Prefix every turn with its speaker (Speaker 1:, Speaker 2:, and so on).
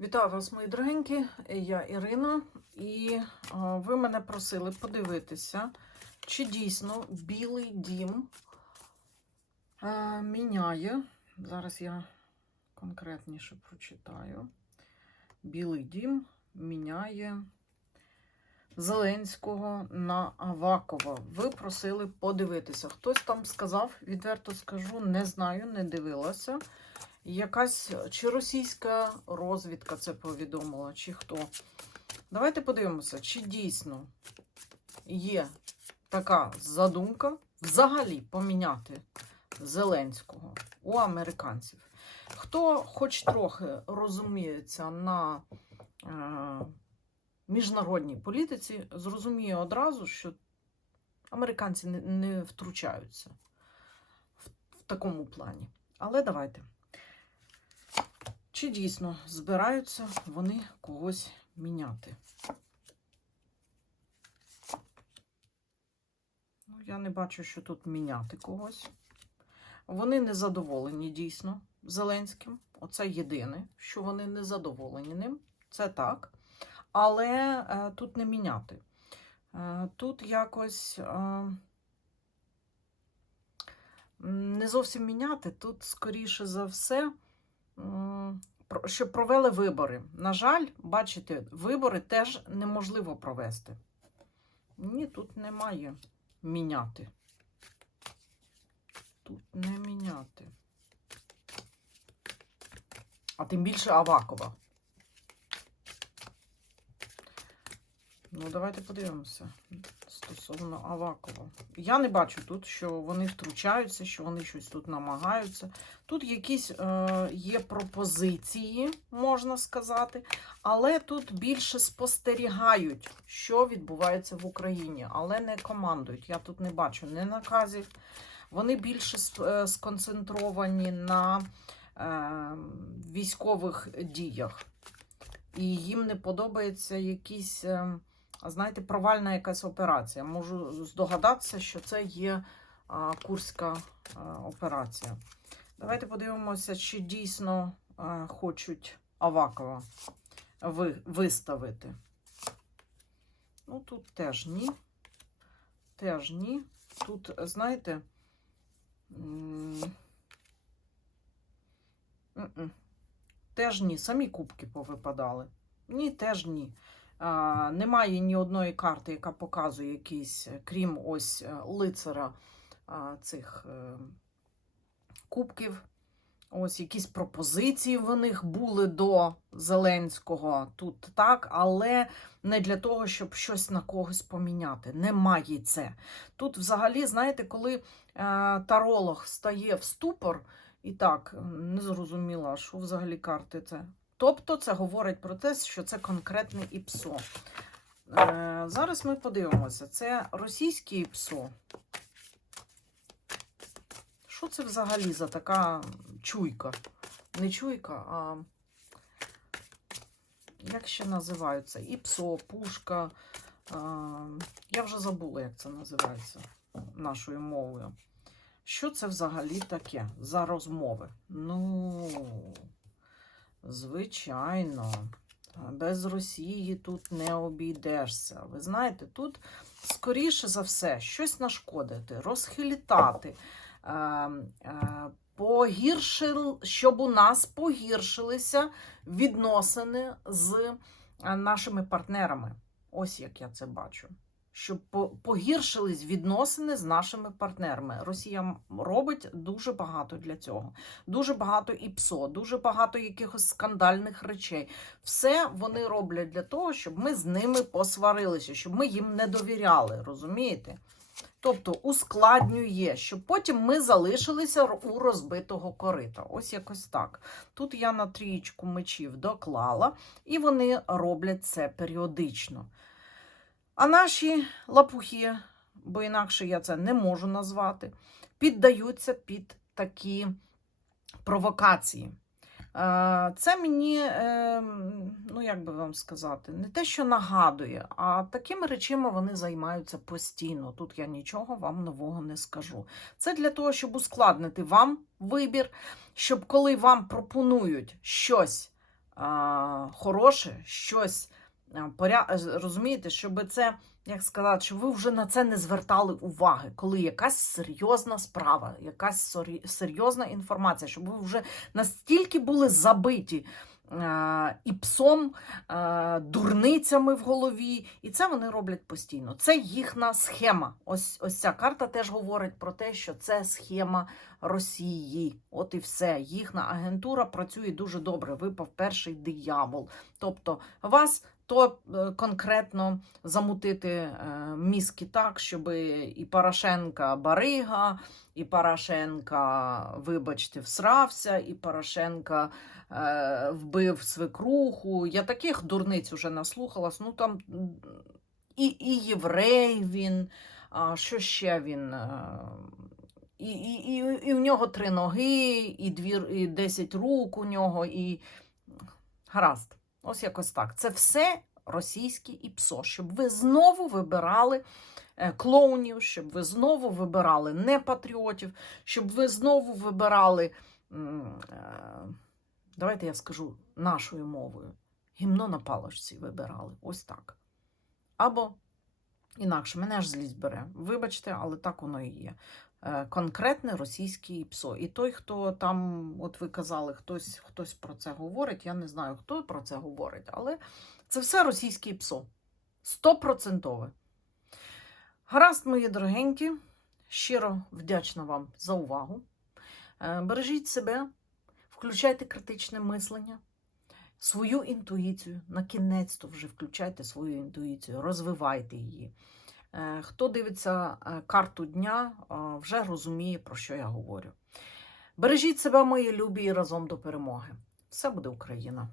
Speaker 1: Вітаю вас, мої дорогенькі. Я Ірина, і ви мене просили подивитися, чи дійсно Білий дім міняє. Зараз я конкретніше прочитаю. Білий дім міняє Зеленського на Авакова. Ви просили подивитися. Хтось там сказав, відверто скажу, не знаю, не дивилася. Якась чи російська розвідка це повідомила, чи хто. Давайте подивимося, чи дійсно є така задумка взагалі поміняти Зеленського у американців. Хто хоч трохи розуміється на е, міжнародній політиці, зрозуміє одразу, що американці не, не втручаються в, в такому плані. Але давайте. Чи дійсно збираються вони когось міняти? Ну, я не бачу, що тут міняти когось. Вони не задоволені дійсно Зеленським. Оце єдине, що вони не задоволені ним. Це так. Але е, тут не міняти. Е, тут якось е, не зовсім міняти. Тут, скоріше за все, щоб провели вибори. На жаль, бачите, вибори теж неможливо провести. Ні, тут немає міняти. Тут не міняти. А тим більше Авакова. Ну, давайте подивимося стосовно Авакова. Я не бачу тут, що вони втручаються, що вони щось тут намагаються. Тут якісь е, є пропозиції, можна сказати, але тут більше спостерігають, що відбувається в Україні, але не командують. Я тут не бачу ні наказів. Вони більше е, сконцентровані на е, військових діях. І їм не подобається якісь, е, знаєте, провальна якась операція. Можу здогадатися, що це є Курська операція. Давайте подивимося, чи дійсно хочуть Авакова ви, виставити. Ну, тут теж ні. Теж ні. Тут, знаєте, теж ні. Самі кубки повипадали. Ні, теж ні. Немає ні одної карти, яка показує якийсь, е, крім ось е, лицара цих е, кубків. Ось якісь пропозиції в них були до Зеленського тут так, але не для того, щоб щось на когось поміняти. Немає це. Тут, взагалі, знаєте, коли таролог стає в ступор, і так, не зрозуміла, що взагалі карти це. Тобто це говорить про те, що це конкретне ІПСО. Е, зараз ми подивимося. Це російське ІПСО. Що це взагалі за така чуйка? Не чуйка, а як ще називаються? ІПСО, пушка. Я вже забула, як це називається нашою мовою. Що це взагалі таке за розмови? Ну, звичайно, без Росії тут не обійдешся. Ви знаєте, тут, скоріше за все, щось нашкодити, розхилітати, е, е, погіршил, щоб у нас погіршилися відносини з е, нашими партнерами. Ось як я це бачу. Щоб погіршились відносини з нашими партнерами. Росія робить дуже багато для цього. Дуже багато і ПСО, дуже багато якихось скандальних речей. Все вони роблять для того, щоб ми з ними посварилися, щоб ми їм не довіряли, розумієте? Тобто ускладнює, щоб потім ми залишилися у розбитого корита. Ось якось так. Тут я на трієчку мечів доклала, і вони роблять це періодично. А наші лапухи, бо інакше я це не можу назвати, піддаються під такі провокації. Е, Це мені, е, ну як би вам сказати, не те, що нагадує, а такими речами вони займаються постійно. Тут я нічого вам нового не скажу. Це для того, щоб ускладнити вам вибір, щоб коли вам пропонують щось хороше, щось поря... е, розумієте, щоб це, як сказати, щоб ви вже на це не звертали уваги, коли якась серйозна справа, якась серйозна інформація, щоб ви вже настільки були забиті. е, І псом, е, дурницями в голові, і це вони роблять постійно. Це їхня схема. Ось ось ця карта теж говорить про те, що це схема Росії. От і все. Їхня агентура працює дуже добре. Випав перший диявол. Тобто вас то е, конкретно замутити е, мізки так, щоб і Порошенка барига, і Порошенка, вибачте, всрався, і Порошенка е, вбив свекруху. Я таких дурниць уже наслухалась. Ну там і, і єврей він, а що ще він? е, І, і, і, і в нього три ноги, і, дві, і 10 рук у нього, і гаразд. Ось якось так. Це все російське і ПСО, щоб ви знову вибирали е, клоунів, щоб ви знову вибирали непатріотів, щоб ви знову вибирали, е, давайте я скажу нашою мовою, гімно на палочці вибирали. Ось так. Або інакше, мене ж злість бере. Вибачте, але так воно і є. Е, Конкретне російське ПСО. І той, хто там, от ви казали, хтось, хтось про це говорить, я не знаю, хто про це говорить, але це все російське ПСО. Стопроцентове. Гаразд, мої дорогенькі, щиро вдячна вам за увагу. Е, Бережіть себе, включайте критичне мислення, свою інтуїцію. На кінець то вже включайте свою інтуїцію, розвивайте її. Е, Хто дивиться е, карту дня, е, вже розуміє, про що я говорю. Бережіть себе, мої любі, і разом до перемоги. Все буде Україна!